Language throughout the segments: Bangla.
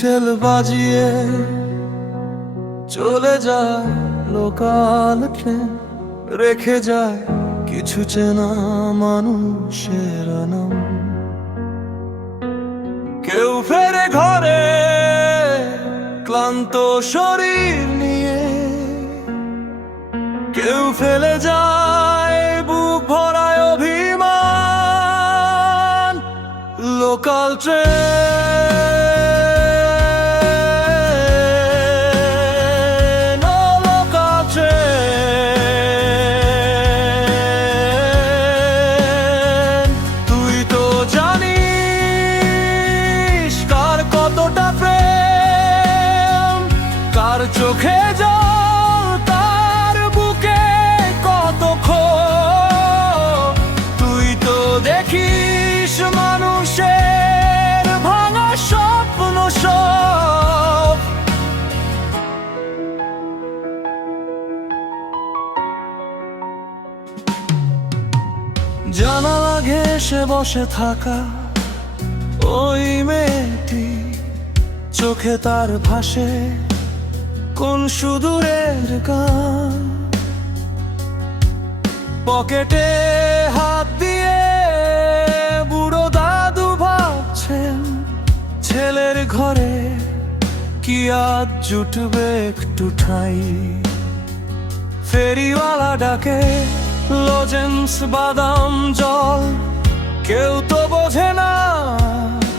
হুইসেল বাজিয়ে চলে যায় লোকাল ট্রেন, রেখে যায় কিছু চেনা মানুষের নাম। কেউ ফেরে ঘরে ক্লান্ত শরীর নিয়ে, কেউ ফেলে যায় বুক ভরায় অভিমান। লোকাল ট্রেন, ও লোকাল ট্রেন, তুই তো জানিস কার কতটা প্রেম, কার চোখে জল, তার বুকে কত ক্ষোভ। তুই তো দেখিস মানুষের ভাঙা স্বপ্ন সব। জানালা ঘেঁষে বসে থাকা ওই মেয়েটি, চোখে তার ভাসে কোন সুদূরের গান। পকেটে হাত দিয়ে বুড়ো দাদু ভাবছেন, ছেলের ঘরে কি আজ জুটবে একটু ঠাই। ফেরিওয়ালা ডাকে লজেন্স বাদাম জল, কেউ তো বোঝে না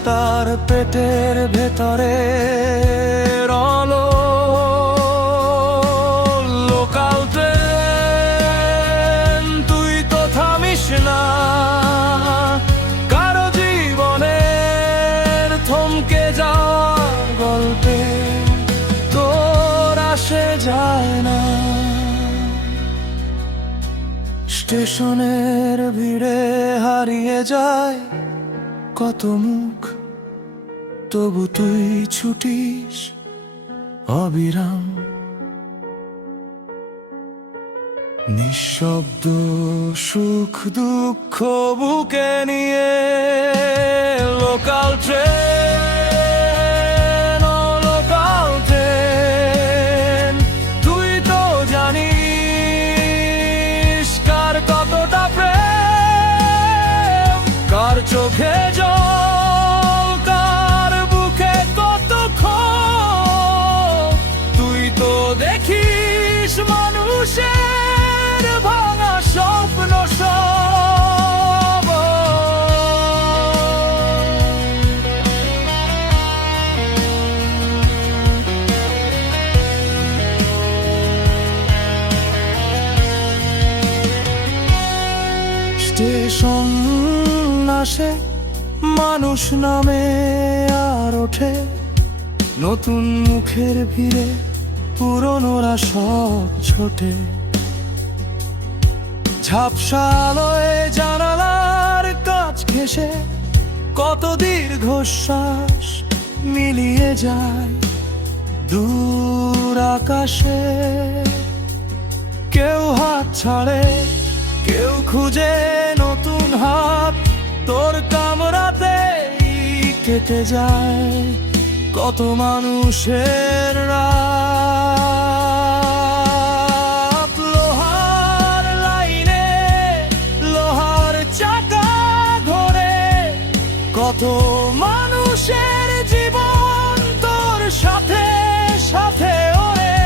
তার পেটের ভেতরে রলো। লোকাল ট্রেন, তুই তো থামিস না কারো জীবনের থমকে যাওয়া গল্পে, তোর আসে যায় না। স্টেশনের ভিড়ে হারিয়ে যায় কত মুখ, তবু তুই ছুটিস অবিরাম। নিঃশব্দ সুখ দুঃখ বুকে নিয়ে লোকাল ট্রেন, ও লোকাল ট্রেন, তুই তো জানিস কার কতটা প্রেম, কার চোখে জল, কার বুকে কত ক্ষোভ। তুই তো দেখিস মানুষের ভাঙা স্বপ্ন সব। স্টেশন আসে, মানুষ নামে আর ওঠে, নতুন মুখের ভিড়ে পুরনোরা সব ছোটে। ঝাপসা আলোয় জানালার কাঁচ ঘেঁষে কত দীর্ঘশ্বাস মিলিয়ে যায় দূর আকাশে। কেউ হাত ছাড়ে, কেউ খুঁজে নতুন হাত, তোর কামরাতেই কেটে যায় কত মানুষের রাত। লোহার লাইনে লোহার চাকা ঘোরে, কত মানুষের জীবন তোর সাথে সাথে ওরে।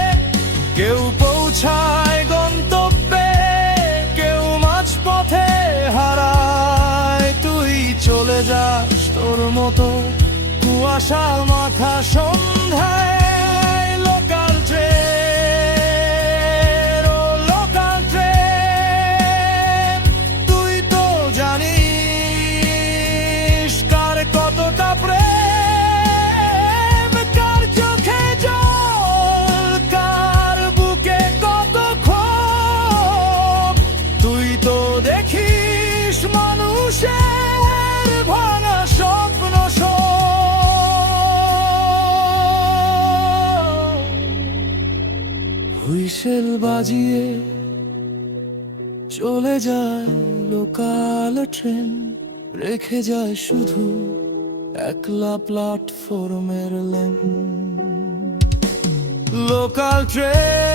কেউ পৌঁছায় গন্তব্যে, কেউ মাঝপথে হারায়। তুই চলে যাস তোর মতো কুয়াশা মাথা সন্ধ্যায়। লোকাল ট্রেন, ও লোকাল ট্রেন, তুই তো জানিস কার কতটা প্রেম, কার চোখে জল, কার বুকে কত ক্ষোভ। তুই তো দেখিস মানুষের ভাঙা স্বপ্ন সব। হুইসেল বাজিয়ে চলে যায় লোকাল ট্রেন, রেখে যায় শুধু একলা প্ল্যাটফর্মের লেন লোকাল ট্রেন